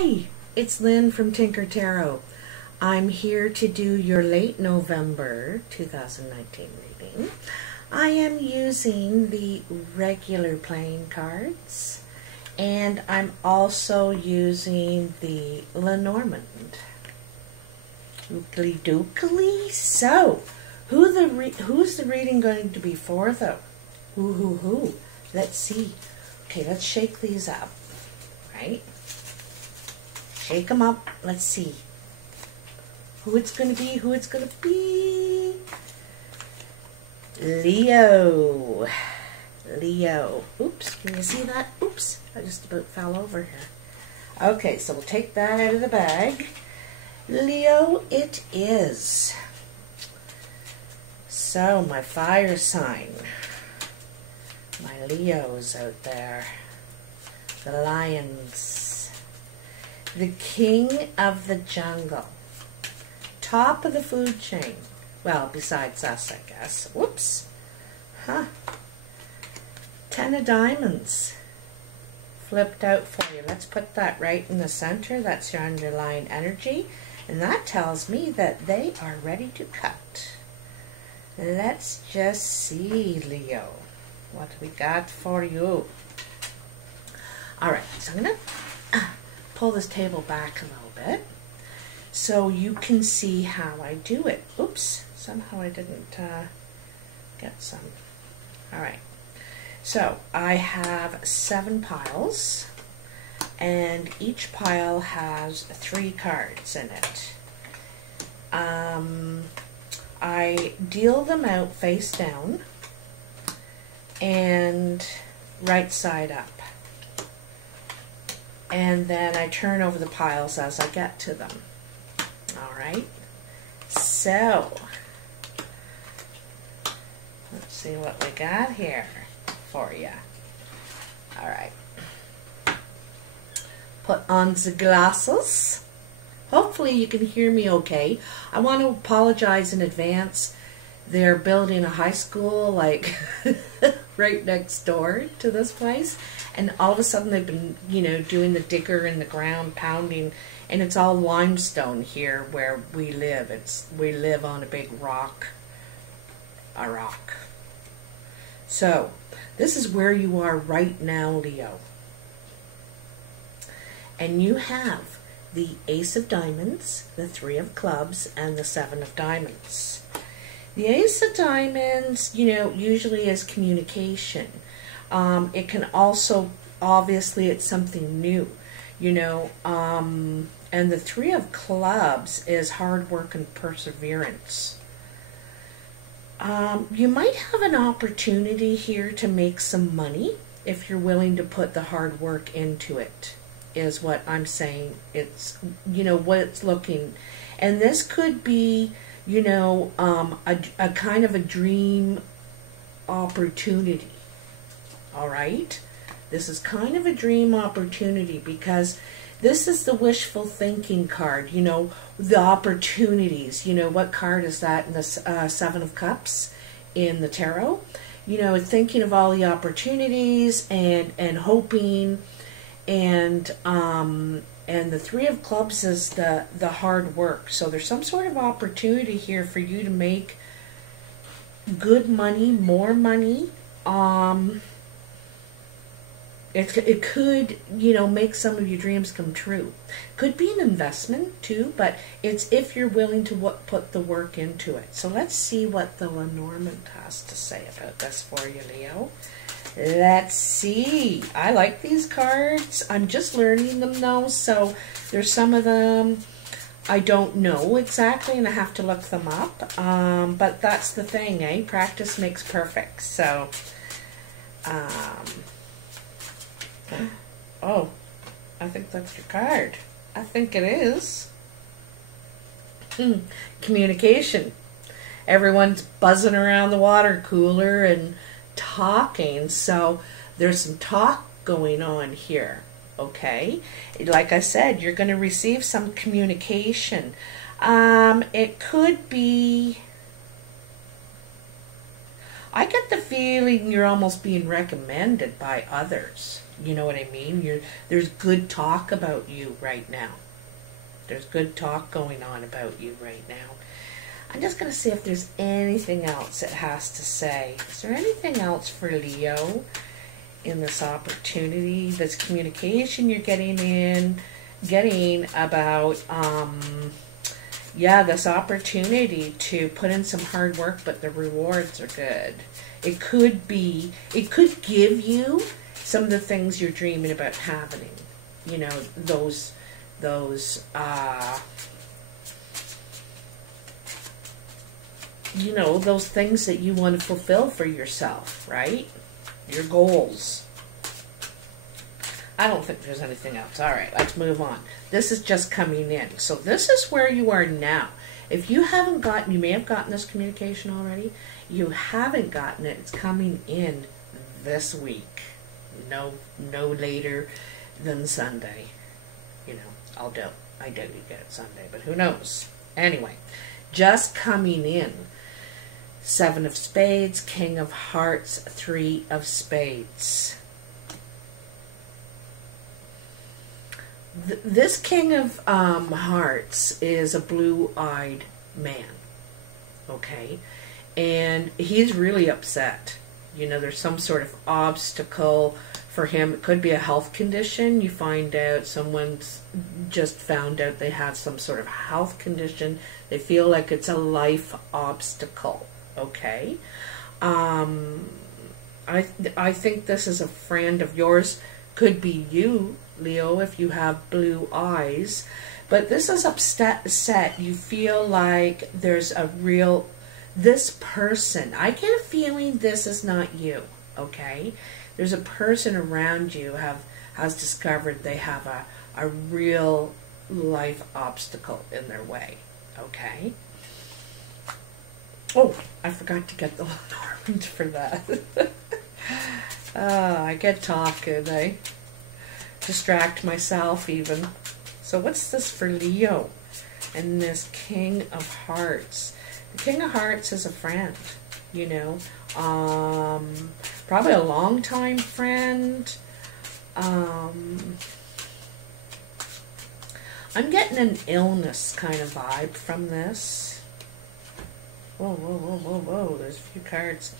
Hi, it's Lynn from Tinker Tarot. I'm here to do your late November 2019 reading. I am using the regular playing cards, and I'm also using the Lenormand. Ookly dookly. So, who's the reading going to be for, though? Who? Let's see. Okay, let's shake these up, right? Shake them up. Let's see who it's going to be. Leo. Oops, can you see that? Oops, I just about fell over here. Okay, so we'll take that out of the bag. Leo it is. So, my fire sign. My Leos out there. The lions. The king of the jungle. Top of the food chain. Well, besides us, I guess. Whoops. Huh. 10 of diamonds. Flipped out for you. Let's put that right in the center. That's your underlying energy. And that tells me that they are ready to cut. Let's just see, Leo, what we got for you. Alright, so I'm going to pull this table back a little bit so you can see how I do it. Oops, somehow I didn't get some. Alright, so I have 7 piles, and each pile has 3 cards in it. I deal them out face down and right side up. And then I turn over the piles as I get to them. Alright, so let's see what we got here for you. Alright, put on the glasses. Hopefully you can hear me okay. I want to apologize in advance. They're building a high school like right next door to this place, and all of a sudden they've been, doing the digger in the ground, pounding, and it's all limestone here where we live. We live on a big rock. So this is where you are right now, Leo. And you have the Ace of Diamonds, the 3 of Clubs, and the 7 of Diamonds. The Ace of Diamonds, usually is communication. It can also, obviously, it's something new, and the 3 of Clubs is hard work and perseverance. You might have an opportunity here to make some money if you're willing to put the hard work into it, is what I'm saying. It's, what it's looking. And this could be, a kind of a dream opportunity. All right? This is kind of a dream opportunity because this is the wishful thinking card, the opportunities. What card is that in the 7 of Cups in the tarot? Thinking of all the opportunities and hoping, and the 3 of Clubs is the hard work. So there's some sort of opportunity here for you to make good money, more money. It could, make some of your dreams come true. Could be an investment too, but it's if you're willing to put the work into it. So let's see what the Lenormand has to say about this for you, Leo. Let's see. I like these cards. I'm just learning them though, so there's some of them I don't know exactly and I have to look them up. But that's the thing, eh? Practice makes perfect. So, oh, I think that's your card. I think it is. Communication. Everyone's buzzing around the water cooler and talking, so there's some talk going on here. Okay, like I said, you're going to receive some communication. It could be, I get the feeling you're almost being recommended by others. You know what I mean? There's good talk about you right now. There's good talk going on about you right now. I'm just going to see if there's anything else it has to say. Is there anything else for Leo in this opportunity, this communication you're getting about, yeah, this opportunity to put in some hard work, but the rewards are good. It could give you some of the things you're dreaming about happening. You know, those you know, those things that you want to fulfill for yourself, right? Your goals. I don't think there's anything else. All right, let's move on. This is just coming in. So this is where you are now. If you haven't gotten, you may have gotten this communication already. You haven't gotten it. It's coming in this week. No later than Sunday. You know, I doubt you get it Sunday, but who knows? Anyway, just coming in. 7 of Spades, King of Hearts, 3 of Spades. This King of Hearts is a blue-eyed man, okay? And he's really upset. You know, there's some sort of obstacle for him. It could be a health condition. You find out someone's just found out they have some sort of health condition. They feel like it's a life obstacle, okay? I think this is a friend of yours. Could be you, Leo, if you have blue eyes. But this is upset. You feel like there's a real... This person, I get a feeling this is not you, okay? There's a person around you has discovered they have a real life obstacle in their way, okay? Oh, I forgot to get the Lenormand for that. I get talking, I distract myself even. So what's this for Leo and this King of Hearts? The King of Hearts is a friend, you know, probably a long-time friend. I'm getting an illness kind of vibe from this. Whoa, whoa, whoa, whoa, whoa, there's a few cards.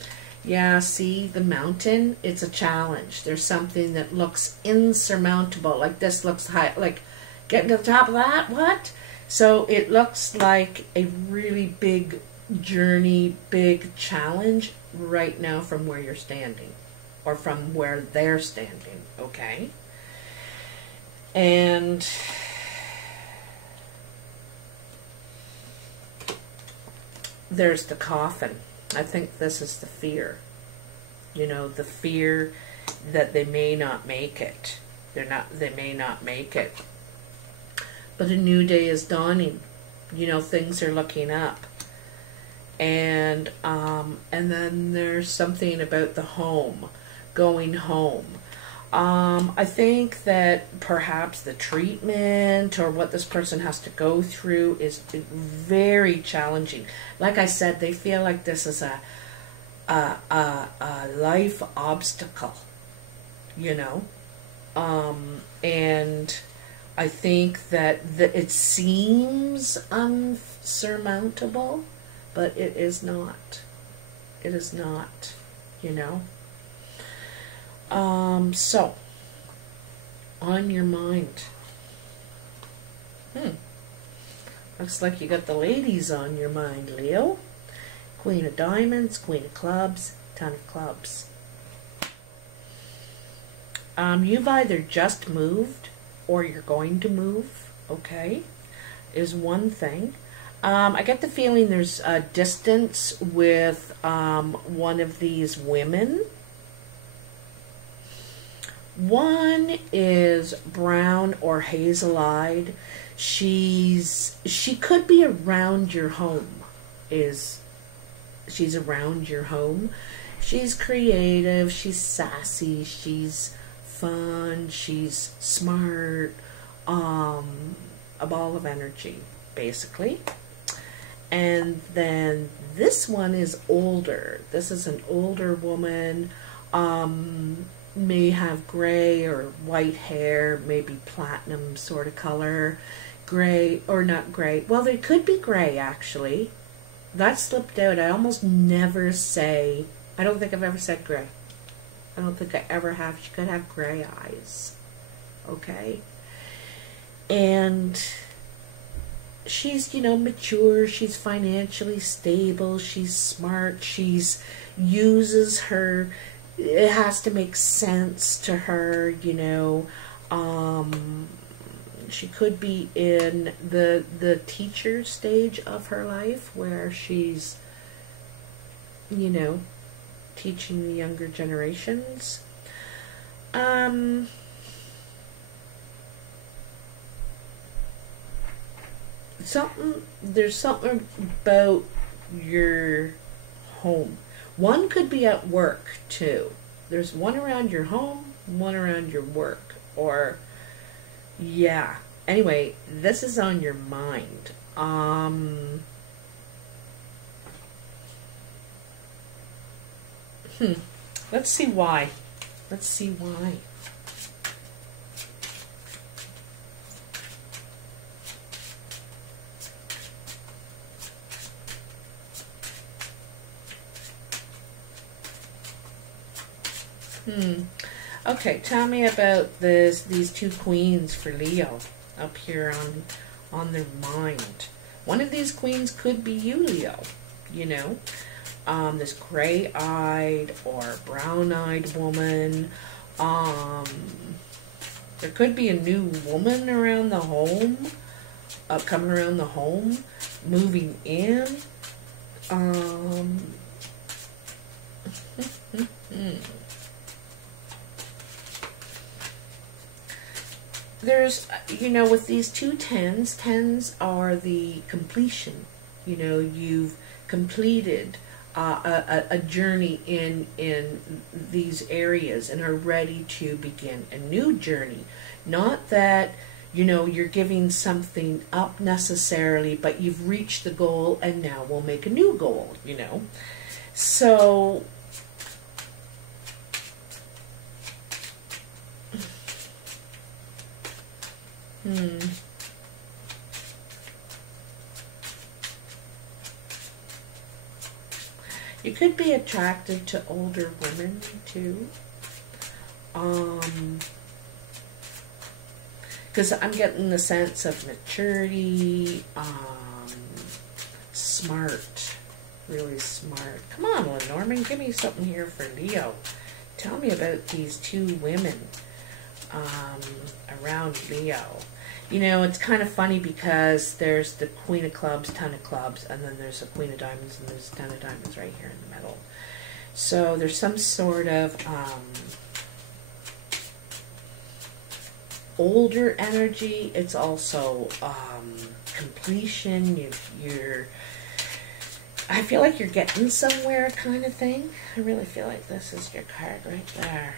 Yeah, see, the Mountain, it's a challenge. There's something that looks insurmountable, like this looks high, like getting to the top of that, what? So it looks like a really big journey, big challenge right now from where you're standing, or from where they're standing, okay? And there's the Coffin. I think this is the fear. You know, the fear that they may not make it. They may not make it. But a new day is dawning. You know, things are looking up. And then there's something about the home, going home. I think that perhaps the treatment or what this person has to go through is very challenging. Like I said, they feel like this is a life obstacle, you know. And I think that it seems unsurmountable, but it is not. It is not, you know. So, on your mind. Looks like you got the ladies on your mind, Leo. Queen of Diamonds, Queen of Clubs, Ten of Clubs. You've either just moved or you're going to move, okay, is one thing. I get the feeling there's a distance with one of these women. One is brown or hazel-eyed. She could be around your home. She's around your home. She's creative, she's sassy, she's fun, she's smart, a ball of energy, basically. And then this one is older. This is an older woman. may have gray or white hair, maybe platinum sort of color. Gray, or not gray. Well, they could be gray, actually. That slipped out. I almost never say, I don't think I've ever said gray. I don't think I ever have. She could have gray eyes. Okay? And she's, you know, mature. She's financially stable. She's smart. She's uses her, it has to make sense to her, you know. She could be in the teacher stage of her life where she's, you know, teaching the younger generations. There's something about your home. One could be at work too. There's one around your home, one around your work, or yeah. Anyway, this is on your mind. Let's see why. Let's see why. Okay, tell me about these two queens for Leo up here on their mind. One of these queens could be you, Leo. You know, this gray-eyed or brown-eyed woman. There could be a new woman around the home, coming around the home, moving in. There's, you know, with these two tens, tens are the completion. You know, you've completed a journey in these areas and are ready to begin a new journey. Not that, you know, you're giving something up necessarily, but you've reached the goal and now we'll make a new goal, you know. So you could be attracted to older women too. Because I'm getting the sense of maturity, smart, really smart. Come on, Lenormand, give me something here for Leo. Tell me about these two women around Leo. You know, it's kind of funny because there's the Queen of Clubs, Ten of Clubs, and then there's a Queen of Diamonds, and there's a Ten of Diamonds right here in the middle. So there's some sort of older energy. It's also completion. I feel like you're getting somewhere kind of thing. I really feel like this is your card right there.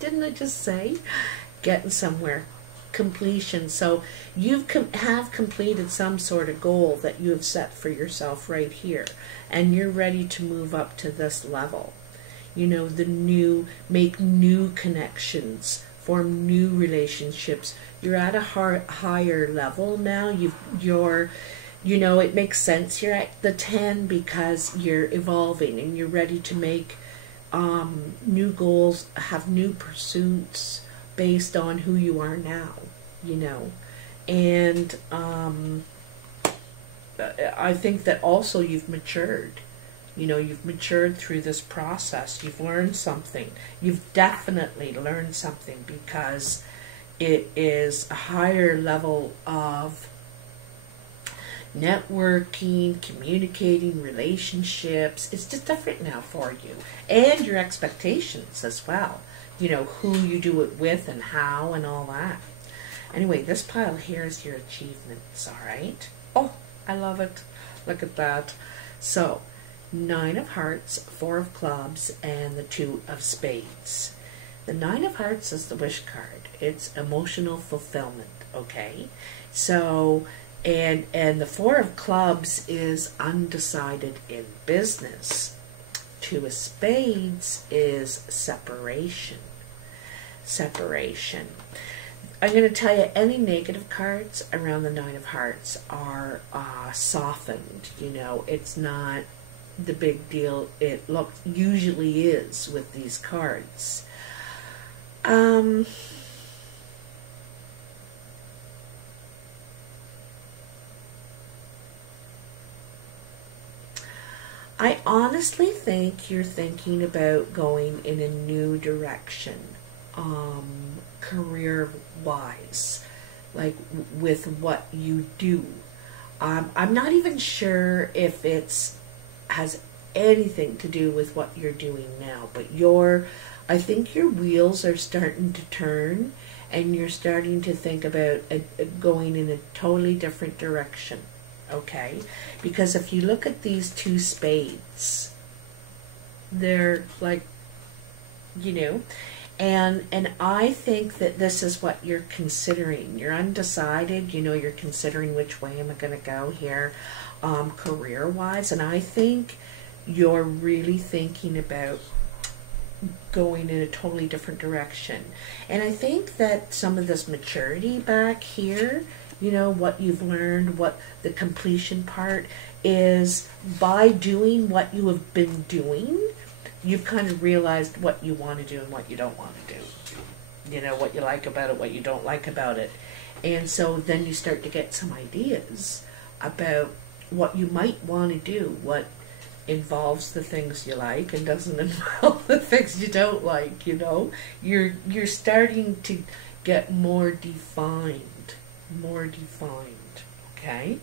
Didn't I just say? Getting somewhere. Completion. So you have completed some sort of goal that you have set for yourself right here, and you're ready to move up to this level. You know, make new connections, form new relationships. You're at a higher level now. You know, it makes sense you're at the 10 because you're evolving and you're ready to make new goals, have new pursuits based on who you are now, you know. And I think that also you've matured. You know, you've matured through this process. You've learned something. You've definitely learned something because it is a higher level of networking, communicating, relationships. It's just different now for you. And your expectations as well. You know, who you do it with and how and all that. Anyway, this pile here is your achievements, all right? Oh, I love it. Look at that. So, 9 of Hearts, 4 of Clubs, and the 2 of Spades. The 9 of Hearts is the wish card. It's emotional fulfillment, okay? So, and the 4 of Clubs is undecided in business. Two of Spades is separation. Separation. I'm going to tell you, any negative cards around the Nine of Hearts are softened. You know, it's not the big deal it usually is with these cards. I honestly think you're thinking about going in a new direction, career-wise, like with what you do. I'm not even sure if has anything to do with what you're doing now, but I think your wheels are starting to turn, and you're starting to think about going in a totally different direction. Okay, because if you look at these two spades, they're like, you know, and I think that this is what you're considering. You're undecided, you know, you're considering which way am I going to go here, career-wise, and I think you're really thinking about going in a totally different direction. And I think that some of this maturity back here, you know, what you've learned, what the completion part is, by doing what you have been doing, you've kind of realized what you want to do and what you don't want to do. You know, what you like about it, what you don't like about it. And so then you start to get some ideas about what you might want to do, what involves the things you like and doesn't involve the things you don't like, you know. You're starting to get more defined, okay?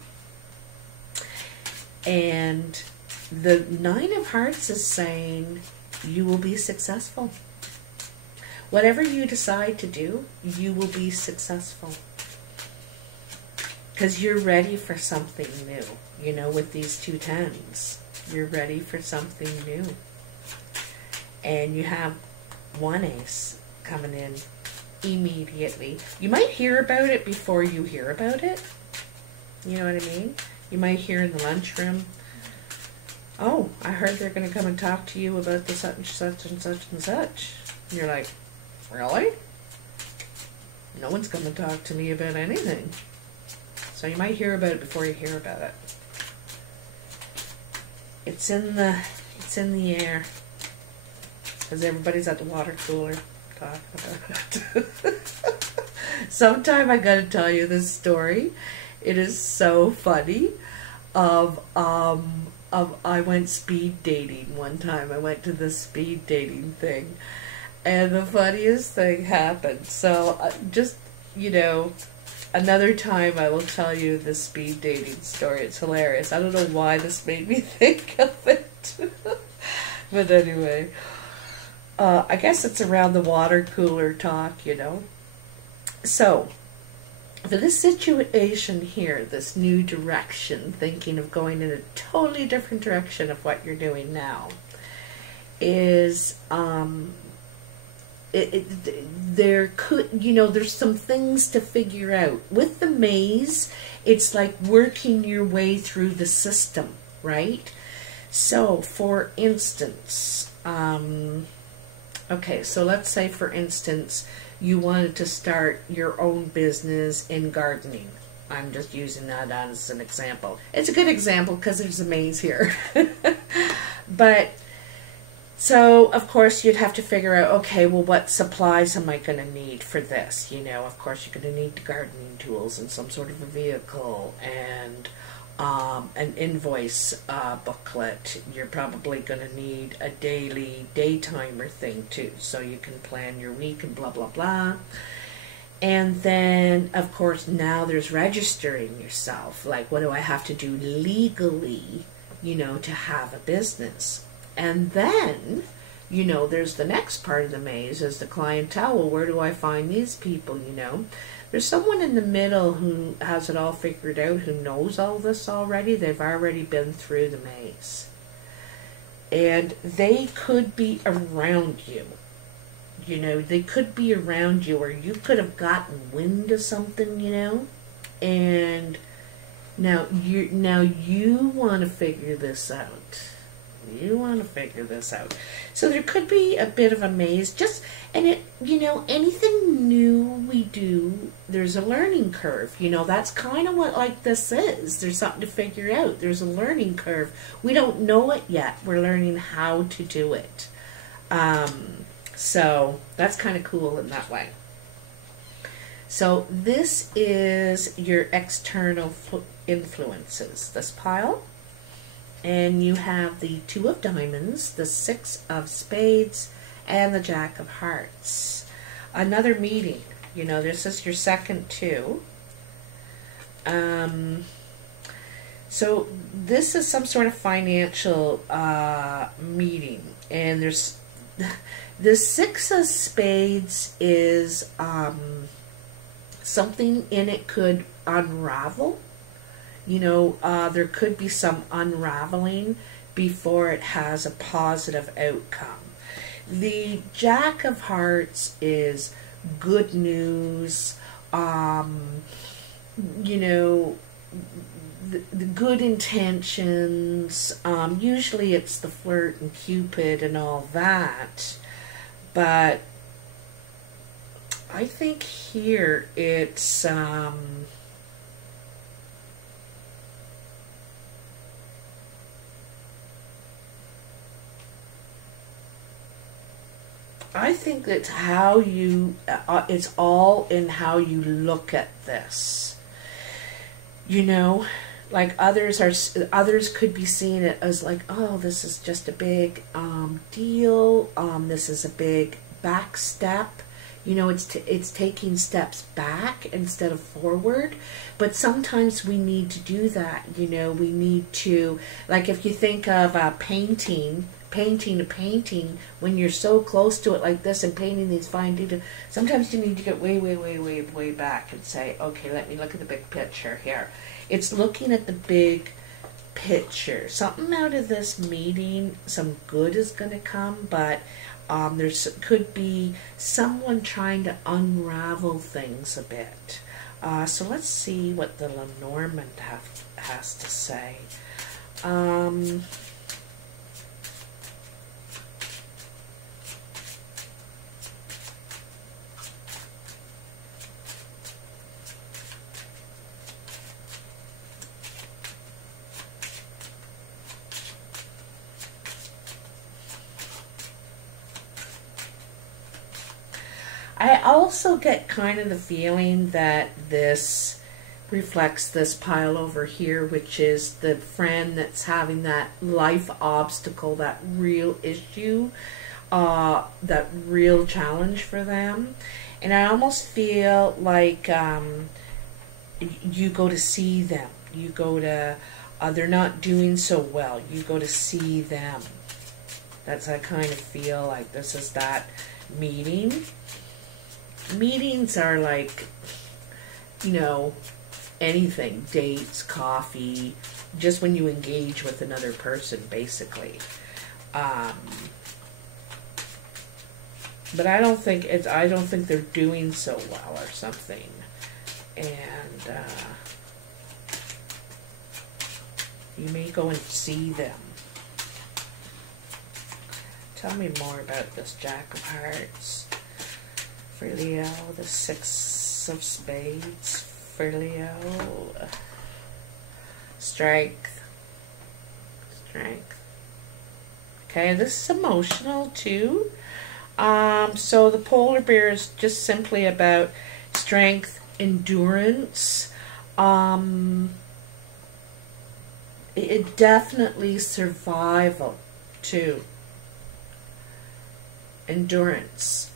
And the Nine of Hearts is saying you will be successful. Whatever you decide to do, you will be successful. Because you're ready for something new, you know, with these two tens. You're ready for something new. And you have one ace coming in immediately. You might hear about it before you hear about it. You know what I mean? You might hear in the lunchroom, oh, I heard they're going to come and talk to you about the such and such and such and such. And you're like, really? No one's going to talk to me about anything. So you might hear about it before you hear about it. It's in the air. Because everybody's at the water cooler talking about it. Sometime I gotta tell you this story. It is so funny. I went speed dating one time. I went to the speed dating thing, and the funniest thing happened. So just, you know, another time I will tell you the speed dating story. It's hilarious. I don't know why this made me think of it. But anyway, I guess it's around the water cooler talk, you know. So, for this situation here, this new direction, thinking of going in a totally different direction of what you're doing now, is, there could, you know, there's some things to figure out. With the maze, it's like working your way through the system, right? So, for instance, okay, so let's say, for instance, you wanted to start your own business in gardening. I'm just using that as an example. It's a good example because there's a maze here. But, so, of course, you'd have to figure out, okay, well, what supplies am I going to need for this? You know, of course, you're going to need the gardening tools and some sort of a vehicle and an invoice booklet. You're probably going to need a daily day timer thing too, so you can plan your week and blah blah blah. And then, of course, now there's registering yourself. Like, what do I have to do legally, you know, to have a business? And then, you know, there's the next part of the maze, is the clientele. Well, where do I find these people, you know? There's someone in the middle who has it all figured out, who knows all this already. They've already been through the maze. And they could be around you. You know, they could be around you, or you could have gotten wind of something, you know. And now you want to figure this out. You want to figure this out. So there could be a bit of a maze. And it, you know, anything new we do, there's a learning curve. You know, that's kind of what like this is. There's something to figure out. There's a learning curve. We don't know it yet. We're learning how to do it. So that's kind of cool in that way. So this is your external influences, this pile. And you have the 2 of diamonds, the 6 of spades, and the Jack of hearts. Another meeting. You know, this is your second 2. So this is some sort of financial meeting. And there's the 6 of spades is something in it could unravel. You know, there could be some unraveling before it has a positive outcome. The Jack of hearts is good news, you know, the good intentions. Usually it's the flirt and Cupid and all that. But I think here it's... I think that's how you, it's all in how you look at this. You know, like others could be seeing it as like, oh, this is just a big deal. This is a big back step. You know, it's taking steps back instead of forward. But sometimes we need to do that. You know, we need to, like if you think of painting a painting, when you're so close to it like this and painting these fine details, sometimes you need to get way back and say, okay, let me look at the big picture here. It's looking at the big picture. Something out of this meeting, some good is going to come, but could be someone trying to unravel things a bit. So let's see what the Lenormand has to say. I also get kind of the feeling that this reflects this pile over here, which is the friend that's having that life obstacle, that real issue, that real challenge for them. And I almost feel like you go to see them. You go to, they're not doing so well. You go to see them. That's, I kind of feel like this is that meeting. Meetings are like, you know, anything, dates, coffee, just when you engage with another person, basically. But I don't think they're doing so well or something. And you may go and see them. Tell me more about this Jack of Hearts. For Leo, the 6 of spades. For Leo, strength. Okay, this is emotional too. So the polar bear is just simply about strength, endurance. It definitely survival too. Endurance,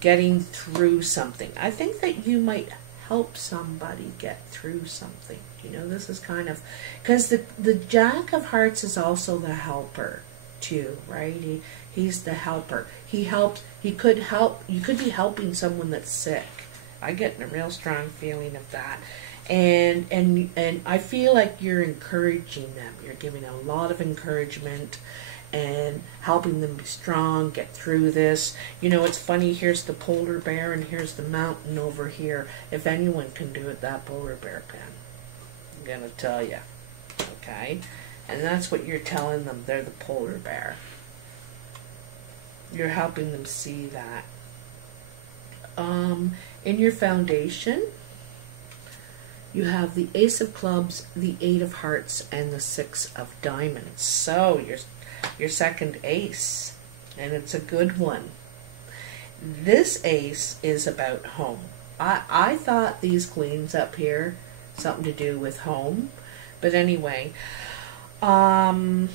getting through something. I think that you might help somebody get through something. You know, this is kind of, because the Jack of Hearts is also the helper too, right? He's the helper. He helps. He could help. You could be helping someone that's sick. I get a real strong feeling of that. And I feel like you're encouraging them. You're giving a lot of encouragement and helping them be strong, get through this. You know, it's funny, here's the polar bear and here's the mountain over here. If anyone can do it, that polar bear can. I'm going to tell you. Okay? And that's what you're telling them. They're the polar bear. You're helping them see that. In your foundation, you have the Ace of Clubs, the Eight of Hearts, and the Six of Diamonds. So your second ace, and it's a good one. This ace is about home. I thought these queens up here, something to do with home. But anyway, and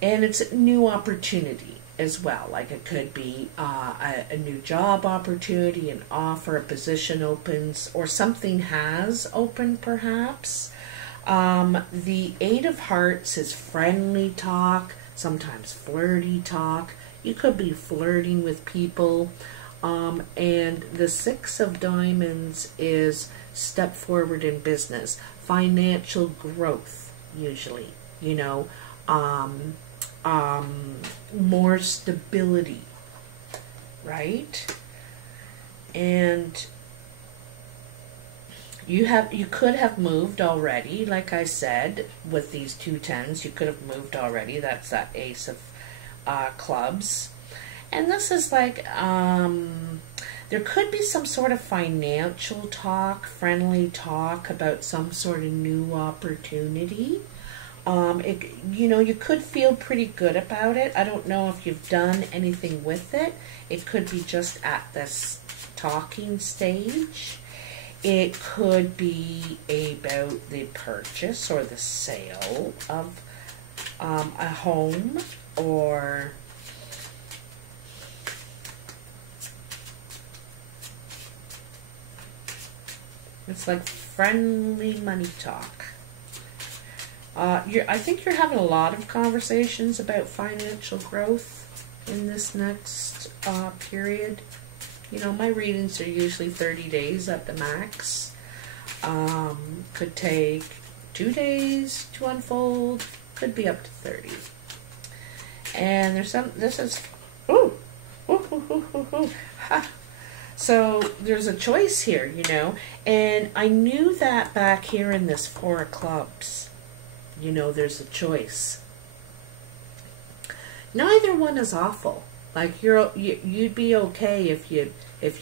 it's a new opportunity as well. Like it could be a new job opportunity, an offer, a position opens, or something has opened perhaps. The Eight of Hearts is friendly talk, sometimes flirty talk. You could be flirting with people. And the Six of Diamonds is step forward in business, financial growth, usually, you know, more stability, right? And you could have moved already, like I said, with these two tens. You could have moved already. That's that Ace of Clubs. And this is like, there could be some sort of financial talk, friendly talk about some sort of new opportunity. You know, you could feel pretty good about it. I don't know if you've done anything with it. It could be just at this talking stage. It could be about the purchase or the sale of a home, or it's like friendly money talk. I think you're having a lot of conversations about financial growth in this next period. You know, my readings are usually 30 days at the max. Could take 2 days to unfold. Could be up to 30. And there's some, this is, ha. So there's a choice here, you know. And I knew that back here in this Four of Clubs. You know, there's a choice. Neither one is awful. Like you'd be okay if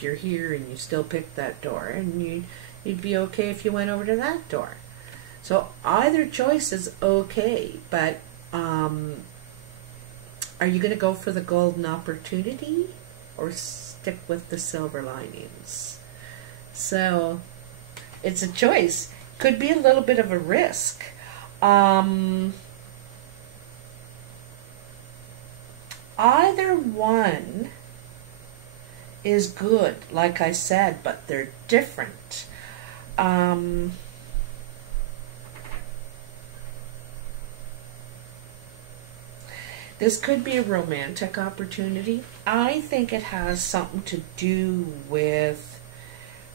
you're here and you still picked that door, and you'd be okay if you went over to that door. So either choice is okay, but are you going to go for the golden opportunity or stick with the silver linings? So it's a choice. Could be a little bit of a risk. Either one is good, like I said, but they're different. This could be a romantic opportunity. I think it has something to do with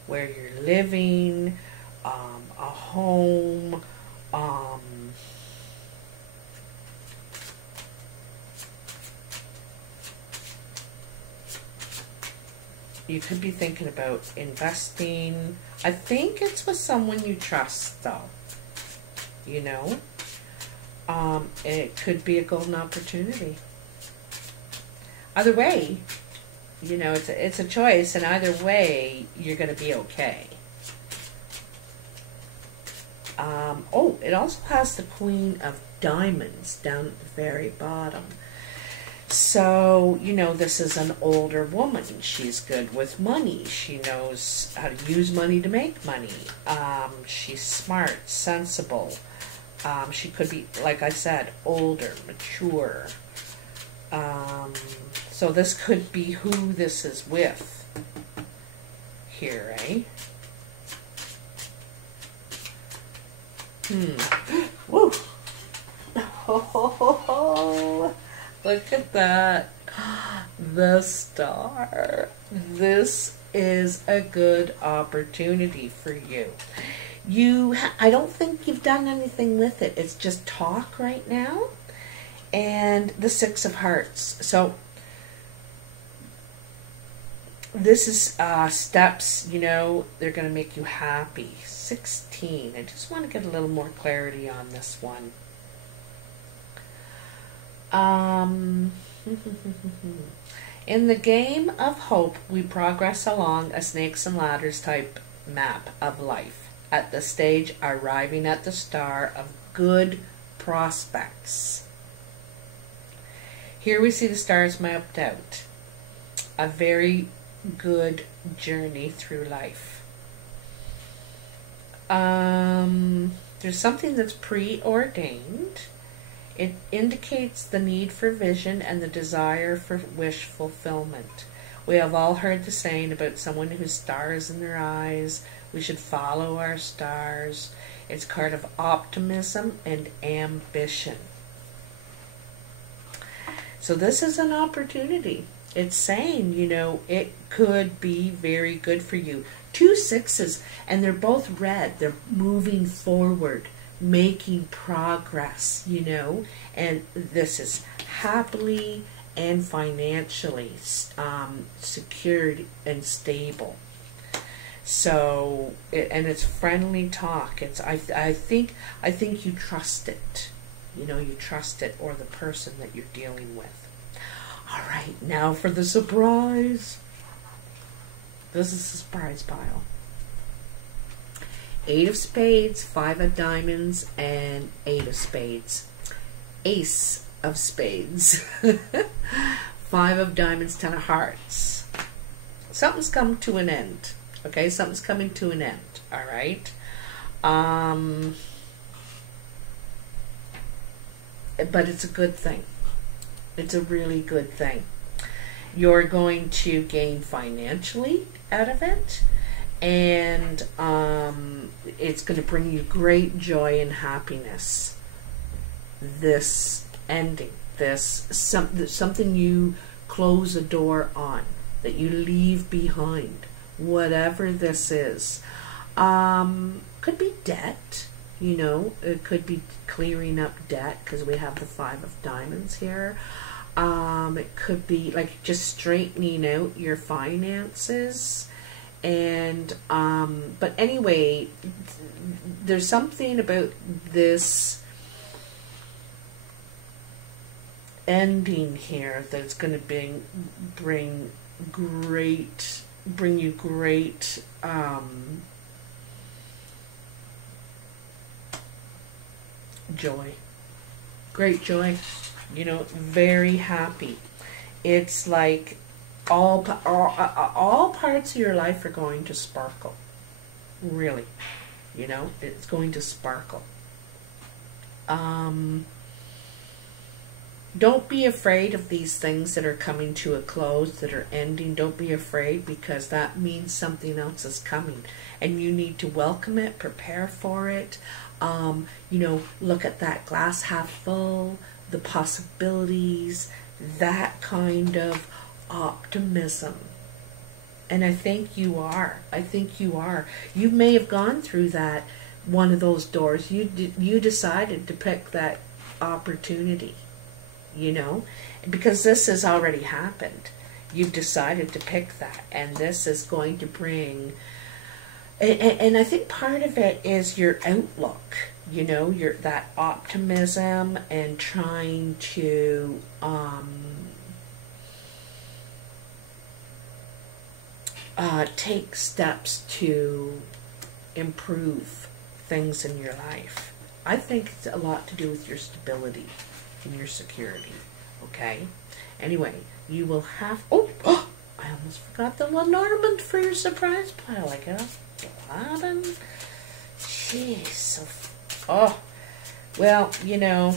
where you're living, a home, you could be thinking about investing. I think it's with someone you trust, though. You know? It could be a golden opportunity. Either way, you know, it's a choice, and either way, you're going to be okay. Oh, it also has the Queen of Diamonds down at the very bottom. So, you know, this is an older woman. She's good with money. She knows how to use money to make money. She's smart, sensible. She could be, like I said, older, mature. So this could be who this is with here, eh? Woo! Oh, look at that. The Star. This is a good opportunity for you. I don't think you've done anything with it. It's just talk right now. And the Six of Hearts. So this is steps, you know, they're going to make you happy. 16. I just want to get a little more clarity on this one. Um, in the game of hope, we progress along a snakes and ladders type map of life. At the stage, arriving at the star of good prospects. Here we see the stars mapped out. A very good journey through life. There's something that's preordained. It indicates the need for vision and the desire for wish fulfillment. We have all heard the saying about someone whose stars in their eyes. We should follow our stars. It's part of optimism and ambition. So this is an opportunity. It's saying, you know, it could be very good for you. 2 6s, and they're both red. They're moving forward, making progress, you know. And this is happily and financially secured and stable. So, and it's friendly talk. It's I think you trust it. You know, you trust it or the person that you're dealing with. All right, now for the surprise. This is a surprise pile. 8 of spades, 5 of diamonds, and 8 of spades. Ace of spades. 5 of diamonds, 10 of hearts. Something's come to an end. Okay, something's coming to an end. All right. But it's a good thing. It's a really good thing. You're going to gain financially out of it, and it's going to bring you great joy and happiness. This ending, this something you close a door on, that you leave behind, whatever this is. Could be debt. You know, it could be clearing up debt because we have the 5 of diamonds here. It could be like just straightening out your finances. And, but anyway, there's something about this ending here that's going to bring you great, joy. Great joy. You know, very happy. It's like all parts of your life are going to sparkle. Really. You know, it's going to sparkle. Don't be afraid of these things that are coming to a close, that are ending. Don't be afraid, because that means something else is coming. And you need to welcome it, prepare for it. You know, look at that glass half full, the possibilities, that kind of optimism. And I think you are. I think you are. You may have gone through that, one of those doors. You decided to pick that opportunity, you know, because this has already happened. You've decided to pick that, and this is going to bring. And I think part of it is your outlook, you know, that optimism and trying to take steps to improve things in your life. I think it's a lot to do with your stability and your security, okay? Anyway, you will have... Oh, I almost forgot the Lenormand for your surprise pile. I guess. Bottom. Jeez. So, oh, well, you know,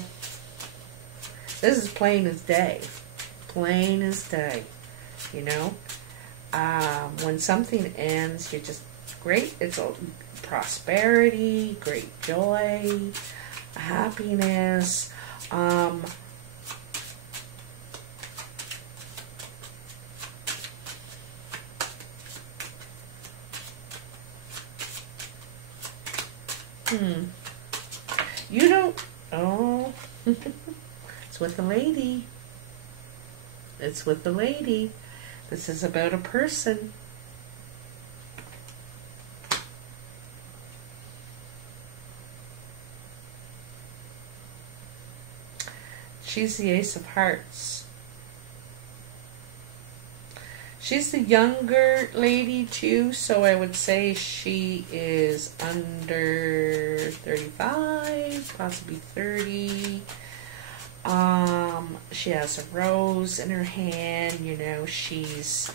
this is plain as day. Plain as day. You know, when something ends, you're just great. It's a prosperity, great joy, happiness. You don't... Oh. It's with the lady. It's with the lady. This is about a person. she's the Ace of Hearts. She's the younger lady too, so I would say she is under 35, possibly 30. She has a rose in her hand, you know, she's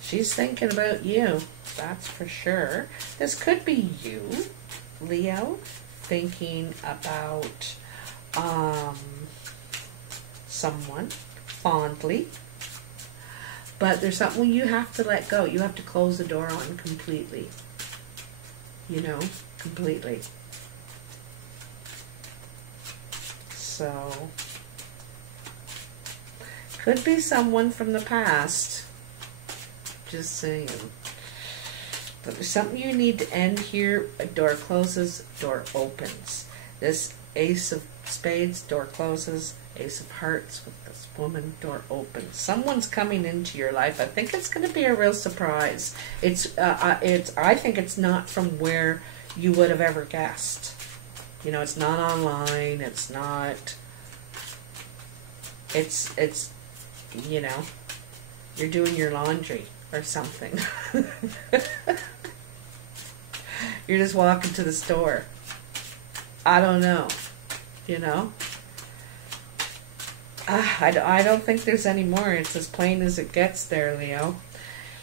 thinking about you, that's for sure. This could be you, Leo, thinking about someone fondly. But there's something you have to let go. You have to close the door on completely. You know, completely. So, could be someone from the past. Just saying. But there's something you need to end here. A door closes, door opens. This Ace of Spades, door closes. Ace of Hearts with this woman, door opens. Someone's coming into your life. I think it's going to be a real surprise. I think it's not from where you would have ever guessed. You know, it's not online. It's not. It's you know, you're doing your laundry or something. You're just walking to the store. I don't know. You know. I don't think there's any more. It's as plain as it gets there, Leo.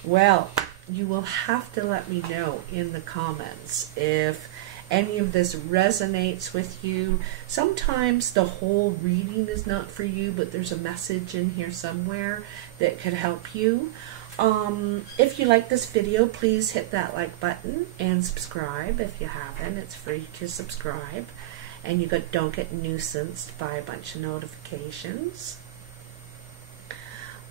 Well, you will have to let me know in the comments if any of this resonates with you. Sometimes the whole reading is not for you, but there's a message in here somewhere that could help you. If you like this video, please hit that like button and subscribe if you haven't. It's free to subscribe. And you don't get nuisanced by a bunch of notifications.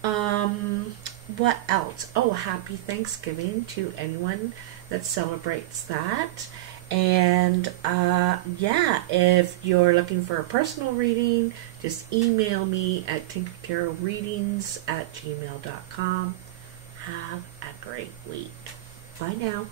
What else? Oh, happy Thanksgiving to anyone that celebrates that. And yeah, if you're looking for a personal reading, just email me at tinkertarotreadings@gmail.com. Have a great week. Bye now.